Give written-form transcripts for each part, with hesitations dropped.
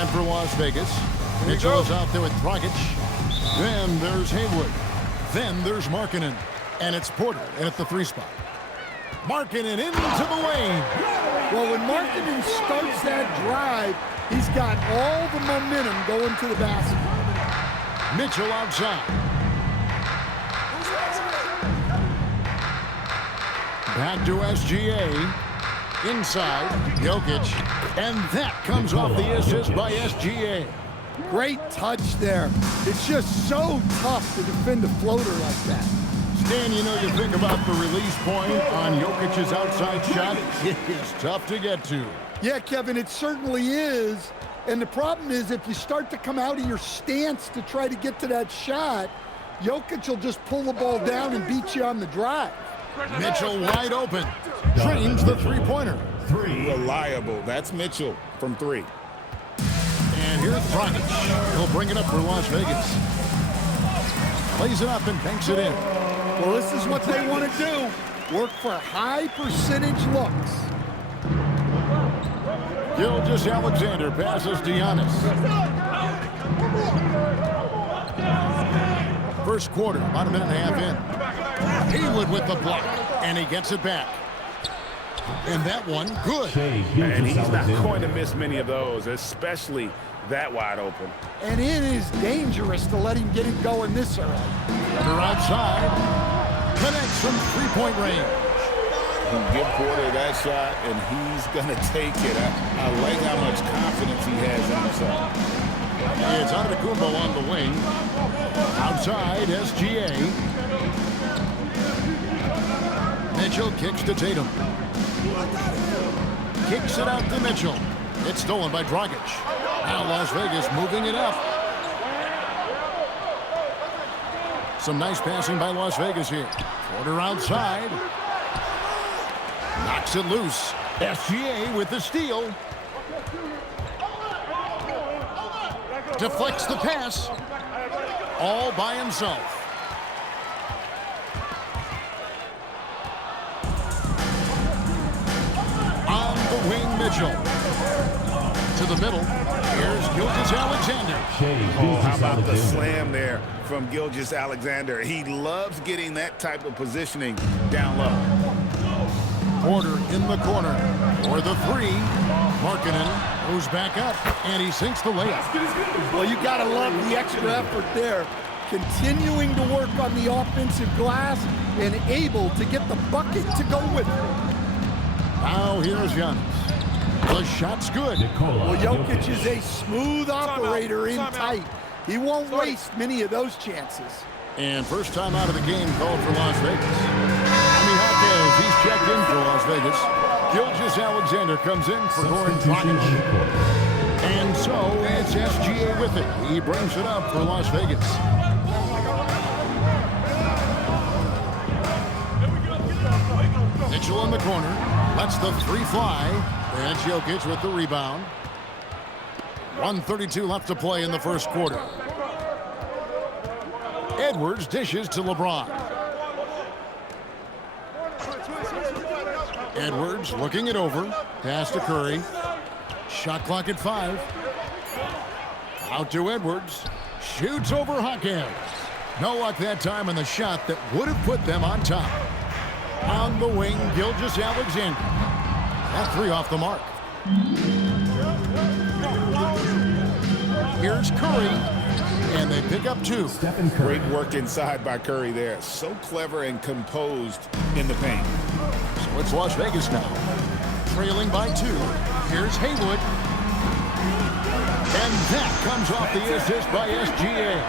And for Las Vegas, Mitchell is out there with Dragic. Then there's Haywood. Then there's Markkanen. And it's Porter in at the 3 spot. Markkanen into the lane. Well, when Markkanen starts that drive, he's got all the momentum going to the basket. Mitchell outside. Back to SGA. Inside, Jokic. And that comes off the assist by SGA. Great touch there. It's just so tough to defend a floater like that. Stan, you think about the release point on Jokic's outside shot. It's tough to get to. Yeah, Kevin, it certainly is. And the problem is if you start to come out of your stance to try to get to that shot, Jokic will just pull the ball down and beat you on the drive. Mitchell wide open. Drains the three-pointer. Reliable. That's Mitchell from 3. And here's Dragic. He'll bring it up for Las Vegas. Plays it up and banks it in. Well, this is what they want to do. Work for high percentage looks. Gilgeous-Alexander passes to Giannis. First quarter, about a minute and a half in. Haywood with the block, and he gets it back. And that one, good. And he's not going to miss many of those, especially that wide open. And it is dangerous to let him get it going this early. Porter outside. Connects from three-point range. Give Porter that shot, and he's going to take it. I like how much confidence he has in himself. It's Antetokounmpo on the wing. Outside, SGA. Mitchell kicks to Tatum. Kicks it out to Mitchell. It's stolen by Dragic. Now Las Vegas moving it up. Some nice passing by Las Vegas here. Porter outside. Knocks it loose. SGA with the steal. Deflects the pass. All by himself. On the wing, Mitchell. To the middle. Here's Gilgeous-Alexander. Oh, how about the slam there from Gilgeous-Alexander? He loves getting that type of positioning down low. Porter in the corner for the 3. Markkanen goes back up, and he sinks the layup. Well, you got to love the extra effort there. Continuing to work on the offensive glass and able to get the bucket to go with it. Now here's Giannis. The shot's good. Well, Jokic is a smooth operator in tight. He won't waste many of those chances. And first time out of the game called for Las Vegas. Jaime he's checked in for Las Vegas. Gilgeous-Alexander comes in for Goran Dragic. And so it's SGA with it. He brings it up for Las Vegas. Mitchell in the corner. Lets the 3 fly. And Jokic with the rebound. 1:32 left to play in the first quarter. Edwards dishes to LeBron. Edwards looking it over. Pass to Curry. Shot clock at 5. Out to Edwards. Shoots over Hawkins. No luck that time on the shot that would have put them on top. On the wing, Gilgeous-Alexander. That 3 off the mark. Here's Curry. And they pick up 2. Great work inside by Curry there. So clever and composed in the paint. So it's Las Vegas now. Trailing by 2. Here's Haywood. And that comes off the assist by SGA.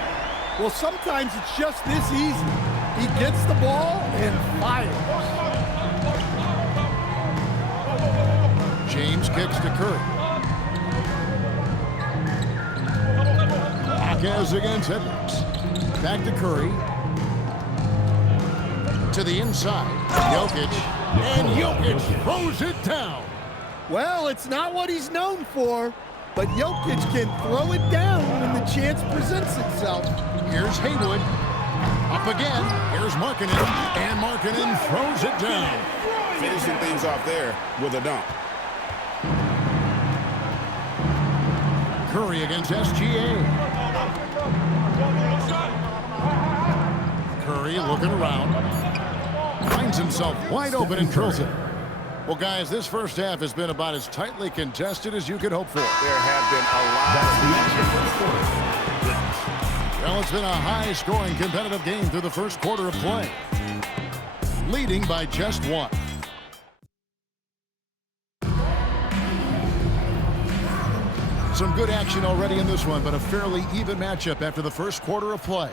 Well, sometimes it's just this easy. He gets the ball and fires. James kicks to Curry. Hawkins against Edwards. Back to Curry. To the inside. Jokic. And Jokic throws it down. Well, it's not what he's known for, but Jokic can throw it down when the chance presents itself. Here's Haywood. Up again. Here's Markkanen. And Markkanen throws it down. Finishing things off there with a dunk. Curry against SGA. Curry looking around. Finds himself wide open and drills it. Well, guys, this first half has been about as tightly contested as you could hope for. There have been a lot of... Well, it's been a high-scoring competitive game through the first quarter of play. Leading by just one. Some good action already in this one, but a fairly even matchup after the first quarter of play.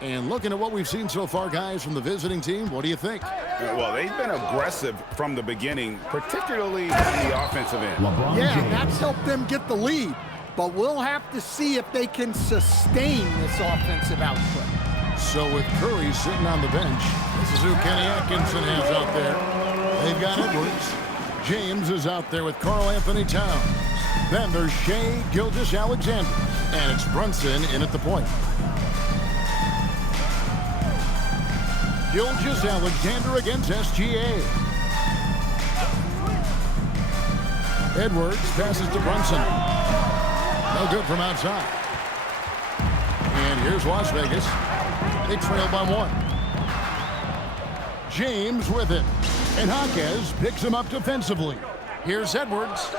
And looking at what we've seen so far, guys, from the visiting team, what do you think? Well, they've been aggressive from the beginning, particularly on the offensive end. Yeah, that's helped them get the lead. But we'll have to see if they can sustain this offensive output. So with Curry sitting on the bench, this is who Kenny Atkinson has out there. They've got Edwards. James is out there with Karl Anthony Towns. Then there's Shai Gilgeous-Alexander. And it's Brunson in at the point. Gilgeous-Alexander against SGA. Edwards passes to Brunson. No good from outside. And here's Las Vegas. They trail by one. James with it. And Jaquez picks him up defensively. Here's Edwards.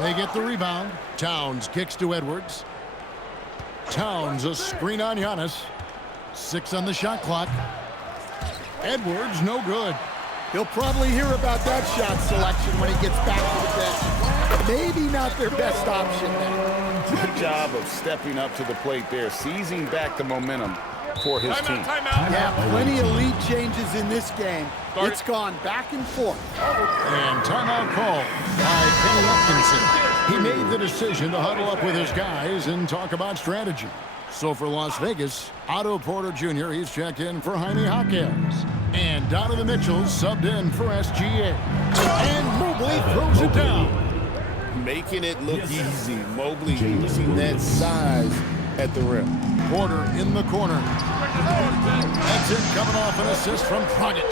They get the rebound. Towns kicks to Edwards. Towns a screen on Giannis. 6 on the shot clock. Edwards no good. He'll probably hear about that shot selection when he gets back to the bench. Maybe not their best option there. Good job of stepping up to the plate there, seizing back the momentum for his team. Yeah, plenty of lead changes in this game. It's gone back and forth. And timeout call by Kenny Atkinson. He made the decision to huddle up with his guys and talk about strategy. So for Las Vegas, Otto Porter Jr., he's checked in for Jaime Jaquez. And Donovan Mitchell subbed in for SGA. And Mobley throws it down. Making it look easy. Mobley using that size at the rim. Porter in the corner. That's it, coming off an assist from Dragic.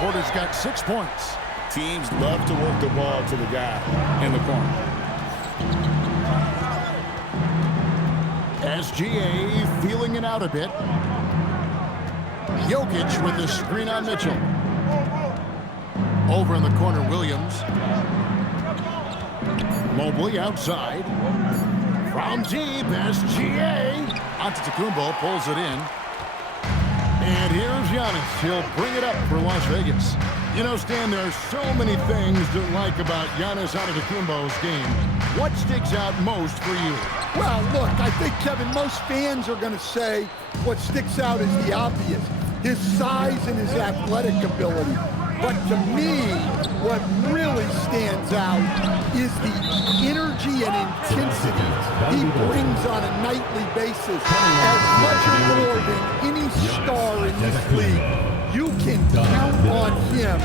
Porter's got 6 points. Teams love to work the ball to the guy in the corner. SGA feeling it out a bit. Jokic with the screen on Mitchell. Over in the corner, Williams. Mobley outside. From deep, SGA. Antetokounmpo pulls it in. And here's Giannis. He'll bring it up for Las Vegas. You know, Stan, there are so many things to like about Giannis Antetokounmpo's game. What sticks out most for you? Well, look, I think, Kevin, most fans are going to say what sticks out is the obvious. His size and his athletic ability. But to me, what really stands out is the energy and intensity he brings on a nightly basis. As much or more than any star in this league, you can count on him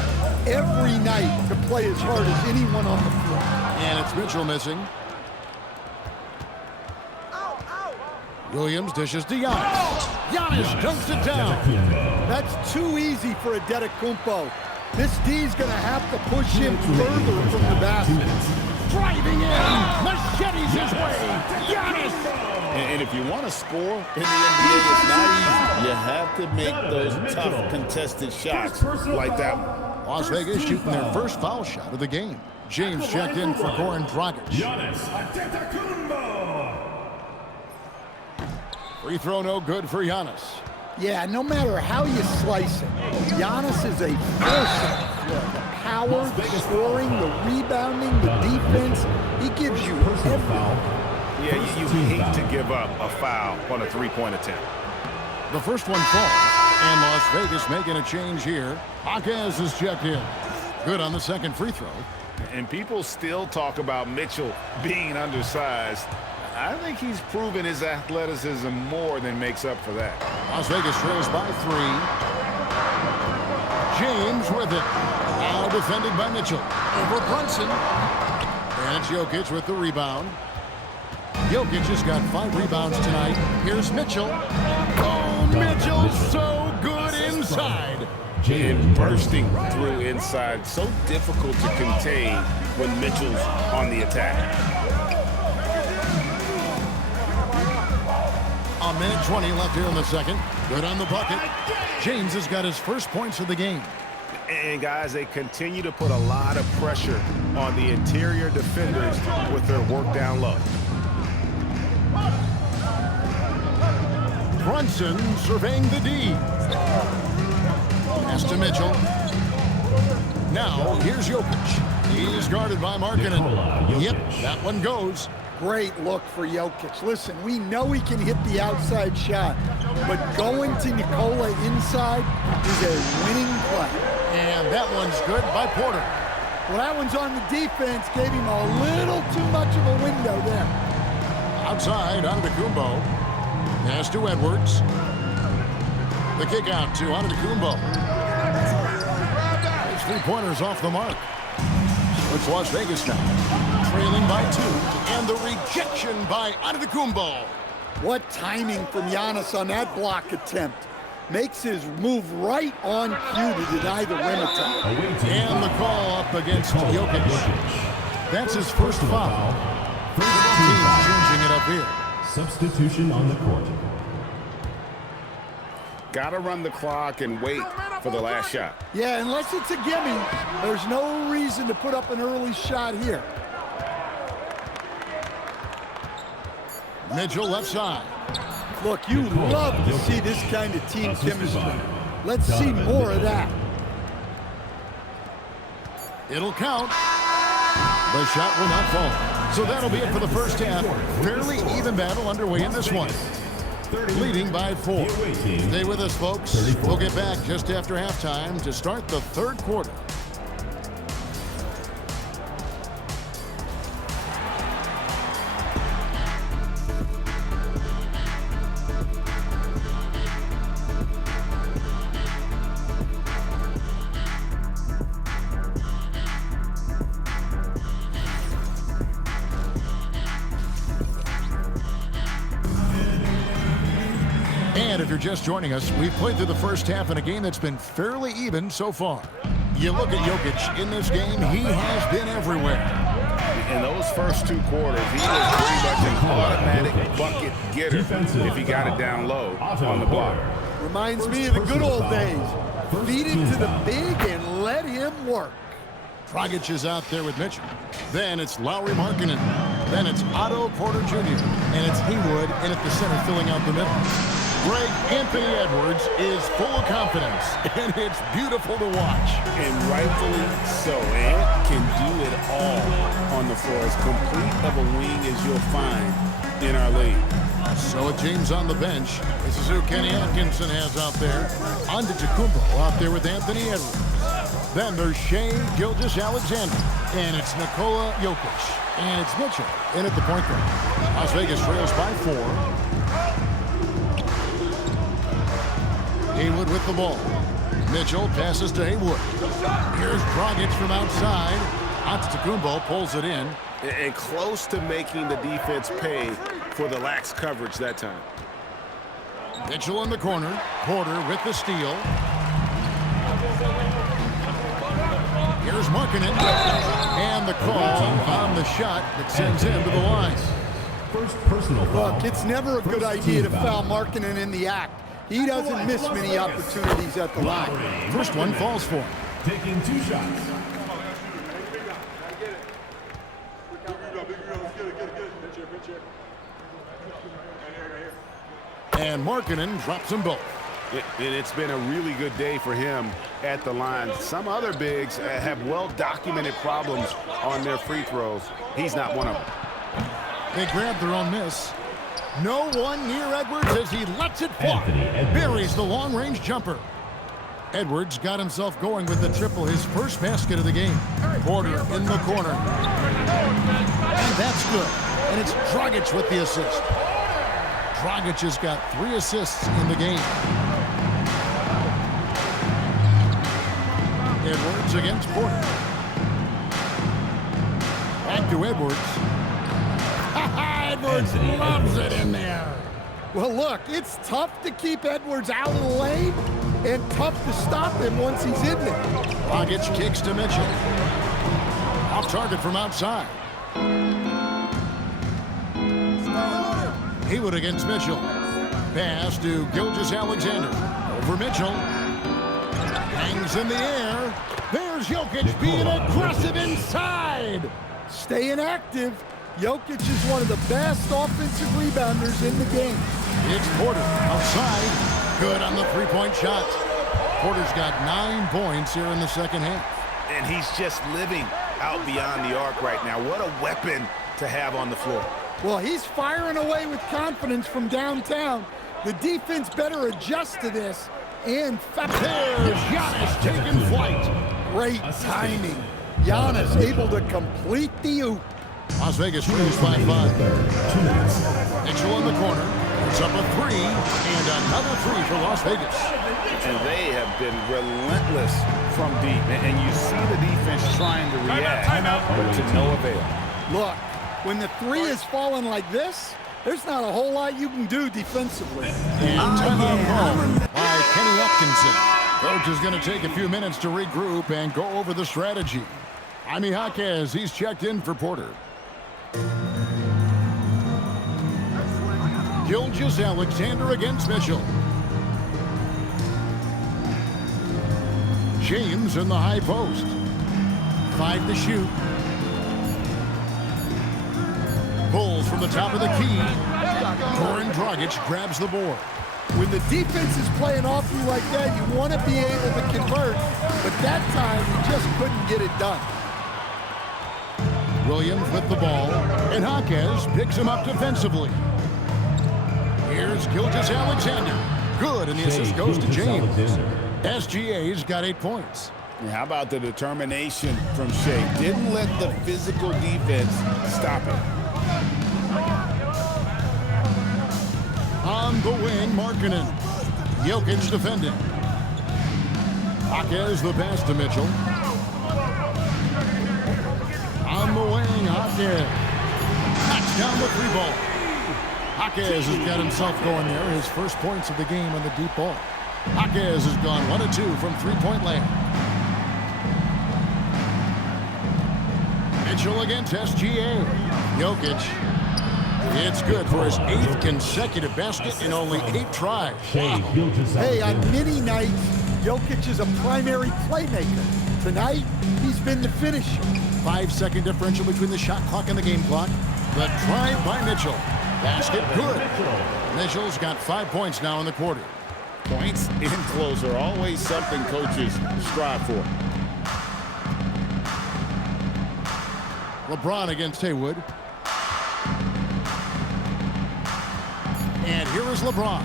every night to play as hard as anyone on the floor. And it's Mitchell missing. Williams dishes to Giannis. Giannis dunks it down. That's too easy for Antetokounmpo. This D's going to have to push him further from the basket. Driving in. Machetes his way. Giannis. And if you want to score in the NBA, it's not easy. You have to make those tough contested shots like that one. Las Vegas shooting their first foul shot of the game. James checked in for Goran Dragic. Free throw no good for Giannis. Yeah, no matter how you slice it, Giannis is a force on the floor. The power, the scoring, the rebounding, the defense, he gives you everything. Yeah, you hate to give up a foul on a three-point attempt. The first one falls, and Las Vegas making a change here. Jaquez is checked in. Good on the second free throw. And people still talk about Mitchell being undersized. I think he's proven his athleticism more than makes up for that. Las Vegas trails by 3. James with it. Now defended by Mitchell. Over Brunson. And it's Jokic with the rebound. Jokic has got 5 rebounds tonight. Here's Mitchell. Oh, Mitchell so good inside. And bursting through inside. So difficult to contain when Mitchell's on the attack. A minute 20 left here in the second. Good on the bucket. James has got his first points of the game. And, guys, they continue to put a lot of pressure on the interior defenders with their work down low. Brunson surveying the D. Pass to Mitchell. Now, here's Jokic. He's guarded by Markkanen. Yep, that one goes. Great look for Jokic. Listen, we know he can hit the outside shot, but going to Nikola inside is a winning play. And that one's good by Porter. Well, that one's on the defense. Gave him a little too much of a window there. Outside, Antetokounmpo. Pass to Edwards. The kick out to Antetokounmpo. His three-pointers off the mark. So it's Las Vegas now, trailing by 2, and the rejection by Antetokounmpo. What timing from Giannis on that block attempt. Makes his move right on cue to deny the rim attempt. And the call up against Jokic. That's his first foul. Team's changing it up here. Substitution on the court. Got to run the clock and wait for the last shot. Yeah, unless it's a gimme, there's no reason to put up an early shot here. Mitchell left side. Look, you love to see this kind of team chemistry. Let's see more of that. It'll count. The shot will not fall. So that'll be it for the first half. Fairly even battle underway in this one. Leading by 4. Stay with us, folks. We'll get back just after halftime to start the third quarter. And if you're just joining us, we've played through the first half in a game that's been fairly even so far. You look at Jokic in this game, he has been everywhere. In those first 2 quarters, he was pretty much an automatic bucket getter if he got it down low on the block. Reminds me of the good old days. Feed it to the big and let him work. Dragic is out there with Mitchell. Then it's Lowry Markkanen. Then it's Otto Porter Jr. And it's Haywood in at the center filling out the middle. Greg, Anthony Edwards is full of confidence, and it's beautiful to watch. And rightfully so. Ant can do it all on the floor. As complete of a wing as you'll find in our league. So with James on the bench, this is who Kenny Atkinson has out there. Antetokounmpo out there with Anthony Edwards. Then there's Shai Gilgeous-Alexander, and it's Nikola Jokic. And it's Mitchell in at the point guard. Las Vegas trails by 4. Haywood with the ball. Mitchell passes to Haywood. Here's Dragic from outside. Antetokounmpo pulls it in. And close to making the defense pay for the lax coverage that time. Mitchell in the corner. Porter with the steal. Here's Markkanen. And the call on the shot that sends him to the line. First personal foul. Look, it's never a good idea to foul Markkanen in the act. He doesn't miss many opportunities at the line. First one falls for him. Taking 2 shots. And Markkanen drops them both. And it's been a really good day for him at the line. Some other bigs have well-documented problems on their free throws. He's not one of them. They grab their own miss. No one near Edwards as he lets it fly. Buries the long-range jumper. Edwards got himself going with the triple, his first basket of the game. Porter in the corner. And that's good. And it's Dragic with the assist. Dragic has got 3 assists in the game. Edwards against Porter. Back to Edwards. Edwards loves it in there. Well, look, it's tough to keep Edwards out of the lane and tough to stop him once he's in there. Dragic kicks to Mitchell. Off target from outside. Haywood against Mitchell. pass to Gilgeous-Alexander. Over Mitchell. Hangs in the air. There's Jokic being aggressive inside. Staying active. Jokic is one of the best offensive rebounders in the game. It's Porter outside. Good on the three-point shot. Porter's got 9 points here in the second half. And he's just living out beyond the arc right now. What a weapon to have on the floor. Well, he's firing away with confidence from downtown. The defense better adjust to this. And there's Giannis taking flight. Great timing. Giannis able to complete the oop. Las Vegas trails by 5. Mitchell in the corner. It's up a 3. And another 3 for Las Vegas. And they have been relentless from deep. And you see the defense trying to react, but to no avail. Look, when the 3 is falling like this, there's not a whole lot you can do defensively. And timeout called by Kenny Atkinson. Coach is going to take a few minutes to regroup and go over the strategy. Jaime Jaquez, he's checked in for Porter. Gilgeous-Alexander against Mitchell. James in the high post. 5 to shoot. Pulls from the top of the key. Goran Dragic grabs the board. When the defense is playing off you like that, you want to be able to convert. But that time, you just couldn't get it done. Williams with the ball. And Jaquez picks him up defensively. Here's Gilgeous-Alexander. Good, and the assist goes to James. SGA's got 8 points. How about the determination from Shea? Didn't let the physical defense stop it. On the wing, Markkanen. Jokic defending. Jaquez the pass to Mitchell. On the wing, Jaquez. Knocks down the 3-ball. Jaquez has got himself going there. His first points of the game on the deep ball. Jaquez has gone 1 of 2 from 3-point land. Mitchell against SGA. Jokic. It's good for his 8th consecutive basket in only 8 tries. Wow. Hey, on many nights, Jokic is a primary playmaker. Tonight, he's been the finisher. 5-second differential between the shot clock and the game clock. The drive by Mitchell. Basket good. Mitchell's got 5 points now in the quarter. Points in close are always something coaches strive for. LeBron against Haywood. And here is LeBron.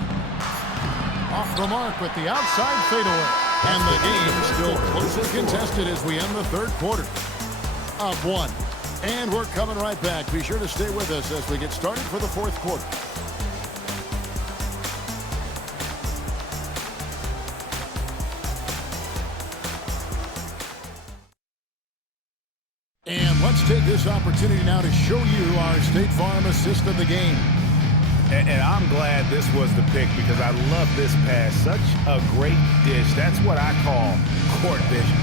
Off the mark with the outside fadeaway. And the game still closely contested as we end the third quarter. Up 1. And we're coming right back. Be sure to stay with us as we get started for the fourth quarter. And let's take this opportunity now to show you our State Farm assist of the game. And I'm glad this was the pick because I love this pass. Such a great dish. That's what I call court vision.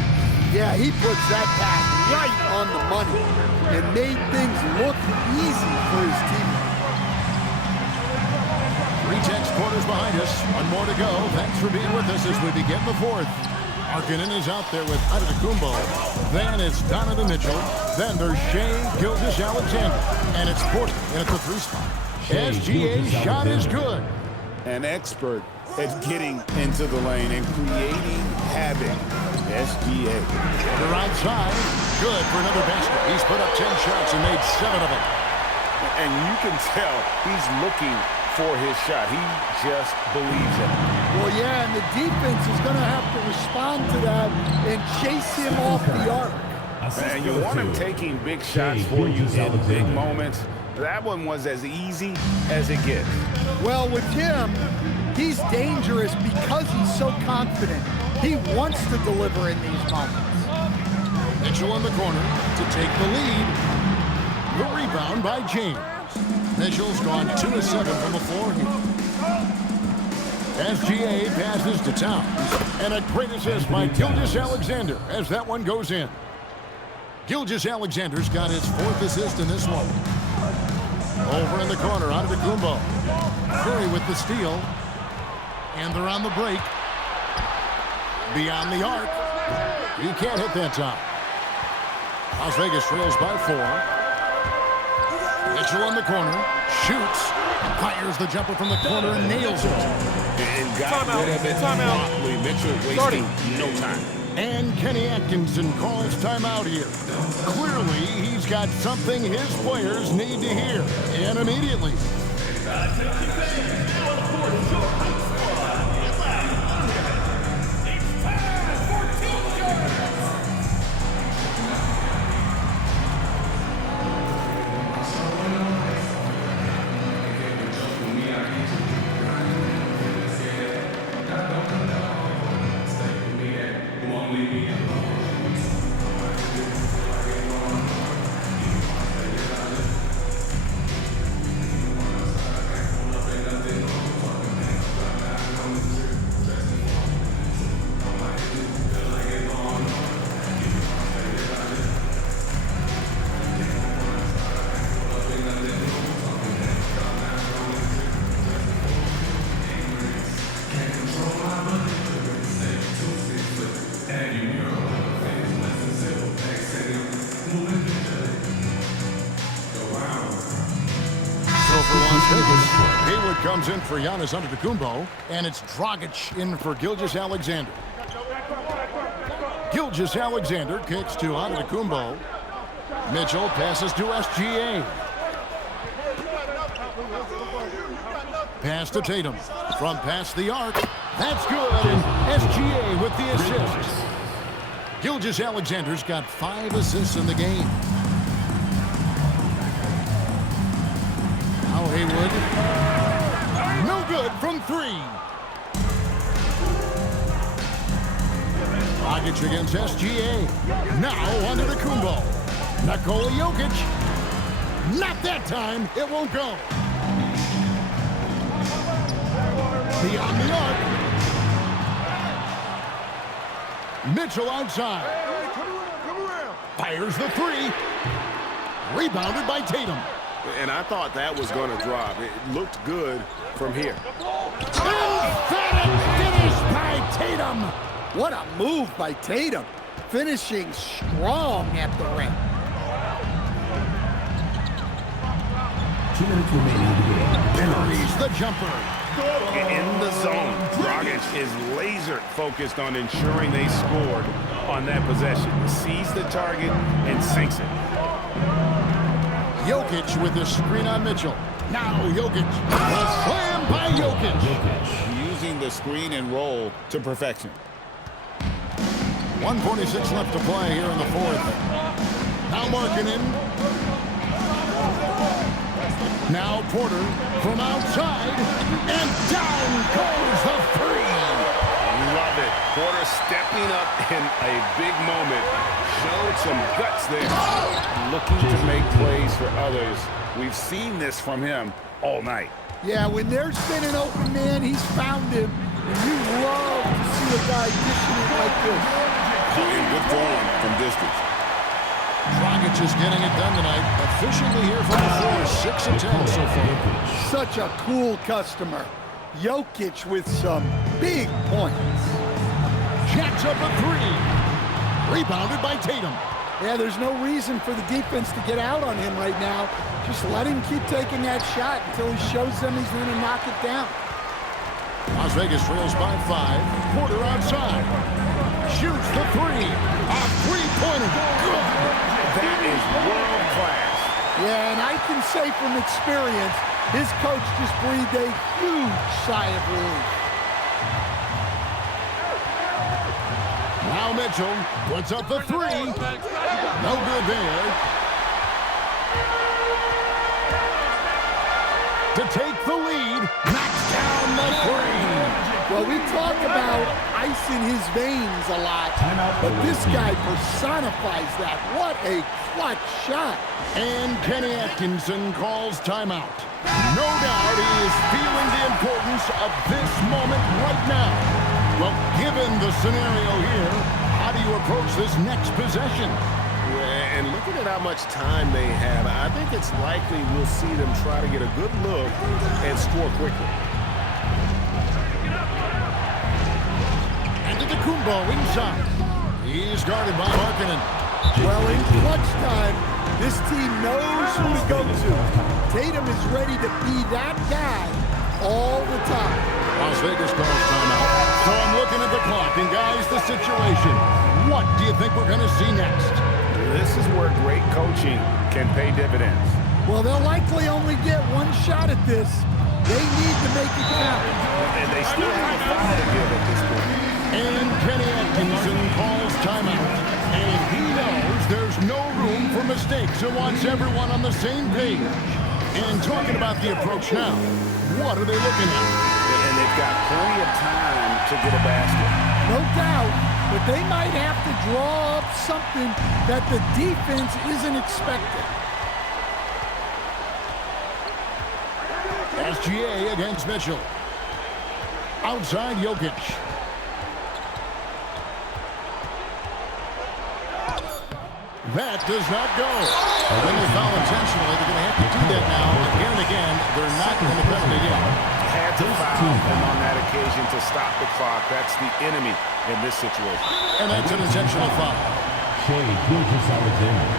Yeah, he puts that pass right on the money and made things look easy for his team. 3 tenths quarters behind us. 1 more to go. Thanks for being with us as we begin the fourth. Markkanen is out there with Antetokounmpo. Then it's Donovan Mitchell. Then there's Shea Gilgeous-Alexander. And it's Porter in at the 3 spot. SGA's shot is good. An expert at getting into the lane and creating havoc. SGA. They're outside. Good for another basket. He's put up 10 shots and made 7 of them. And you can tell he's looking for his shot. He just believes it. Well, yeah, and the defense is going to have to respond to that and chase him off the arc. And you want him taking big shots for you in big moments. That one was as easy as it gets. Well, with him, he's dangerous because he's so confident. He wants to deliver in these moments. Mitchell in the corner to take the lead. The rebound by James. Mitchell's gone 2 of 7 from the floor here. SGA passes to Towns. And a great assist by Gilgeous-Alexander as that one goes in. Gilgeous-Alexander's got his 4th assist in this one. Over in the corner, out of the Kumbo. Curry with the steal. And they're on the break. Beyond the arc. You can't hit that time. Las Vegas trails by 4. Mitchell in the corner. Shoots. Fires the jumper from the corner and nails it. And got rid of it promptly. Mitchell wasting no time. And Kenny Atkinson calls timeout here. Clearly, he's got something his players need to hear. And immediately. Haywood comes in for Giannis Antetokounmpo, and it's Dragic in for Gilgeous-Alexander. Gilgeous-Alexander kicks to Antetokounmpo. Mitchell passes to SGA. Pass to Tatum. From past the arc. That's good. And SGA with the assist. Gilgeous-Alexander's got 5 assists in the game. Now Haywood. No good from 3. Dragic against SGA. Now under the Kumbo. Nikola Jokic. Not that time. It won't go. Beyond the arc. Mitchell outside. Fires the 3. Rebounded by Tatum. And I thought that was going to drop. It looked good from here. Emphatic finish by Tatum. What a move by Tatum. Finishing strong at the rim. 2 minutes remaining in the game. Buries the jumper. In the zone, Dragic is laser focused on ensuring they scored on that possession. Sees the target and sinks it. Jokic with the screen on Mitchell. Now Jokic. The slam by Jokic. Using the screen and roll to perfection. 1:46 left to play here in the 4th. Now Markkanen. Now Porter from outside. And down goes the 3. Love it. Porter stepping up in a big moment. Showed some guts there. Looking to make plays for others. We've seen this from him all night. Yeah, when there's been an open man, he's found him. And you love to see a guy dishing it like this. In good form from distance. Dragic is getting it done tonight. Officially here from the floor. 6 and 10 so far. Such a cool customer. Jokic with some big points. Jacks up a 3. Rebounded by Tatum. Yeah, there's no reason for the defense to get out on him right now. Just let him keep taking that shot until he shows them he's going to knock it down. Las Vegas trails by 5. Porter outside. Shoots the 3. A three-pointer. Good. That is world class. Yeah, and I can say from experience, his coach just breathed a huge sigh of relief. Now Mitchell puts up the 3. No good there. To take the lead, knocks down the 3. Well, we talk about ice in his veins a lot, but this guy personifies that. What a clutch shot. And Kenny Atkinson calls timeout. No doubt he is feeling the importance of this moment right now. Well, given the scenario here, how do you approach this next possession? And looking at how much time they have, I think it's likely we'll see them try to get a good look and score quickly. And to the Kumbo inside. He's guarded by Markkanen. Well, in clutch time, this team knows who to go to. Tatum is ready to be that guy all the time. Las Vegas calls timeout. So I'm looking at the clock, and guys, the situation. What do you think we're going to see next? This is where great coaching can pay dividends. Well, they'll likely only get one shot at this. They need to make it count. And they still have a foul to give at this point. And Kenny Atkinson calls timeout. And he knows there's no room for mistakes and wants everyone on the same page. And talking about the approach now, what are they looking at? And they've got plenty of time to get a basket. No doubt, but they might have to draw up something that the defense isn't expecting. SGA against Mitchell. Outside Jokic. That does not go. When they foul intentionally, they're going to have to do that now. Again and again, they're not going to penalty again. Had to foul him on that occasion to stop the clock. That's the enemy in this situation. And that's an intentional foul. Shea Gilgeous-Alexander.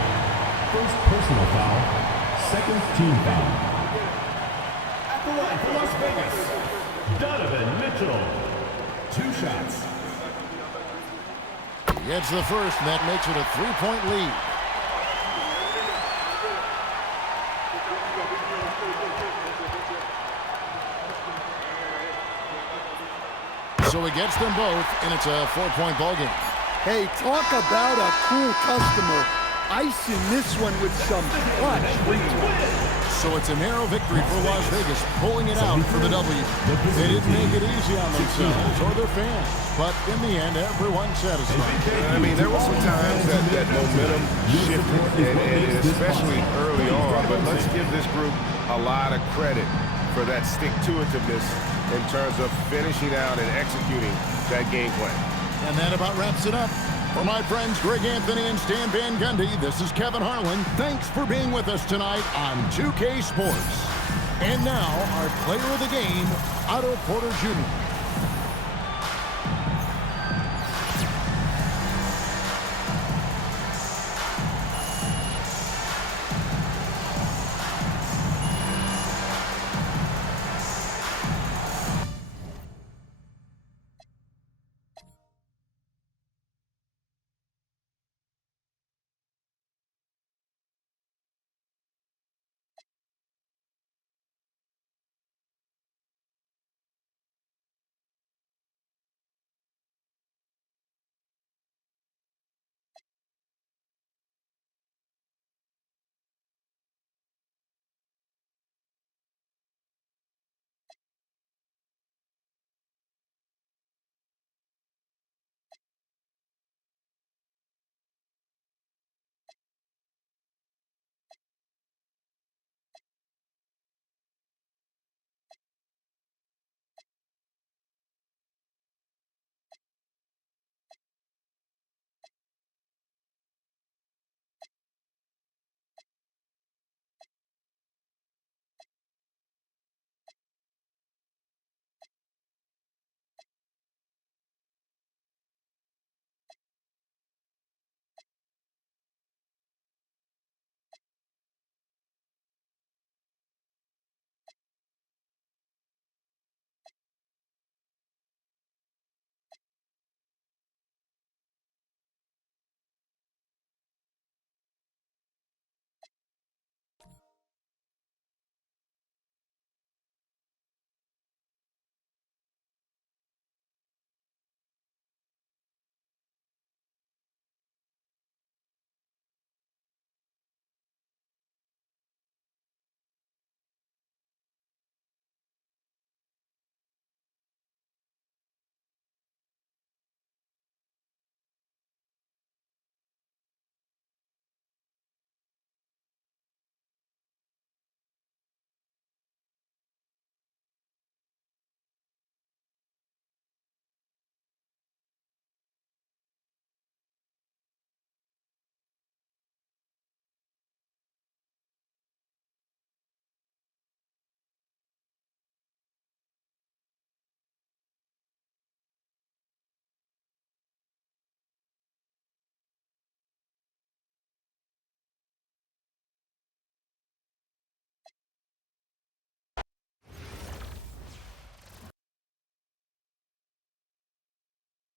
First personal foul. Second team foul. At the line for Las Vegas, Donovan Mitchell. 2 shots. Gets the first, and that makes it a 3-point lead. So he gets them both, and it's a 4-point ballgame. Hey, talk about a cool customer. Icing this one with some clutch free throws. So it's a narrow victory for Las Vegas, pulling it out for the W. They didn't make it easy on themselves or their fans, but in the end, everyone's satisfied. I mean, there were some times that momentum shifted, and especially early on, but let's give this group a lot of credit for that stick-to-itiveness in terms of finishing out and executing that game plan. And that about wraps it up. For my friends Greg Anthony and Stan Van Gundy, this is Kevin Harlan. Thanks for being with us tonight on 2K Sports. And now, our player of the game, Otto Porter Jr.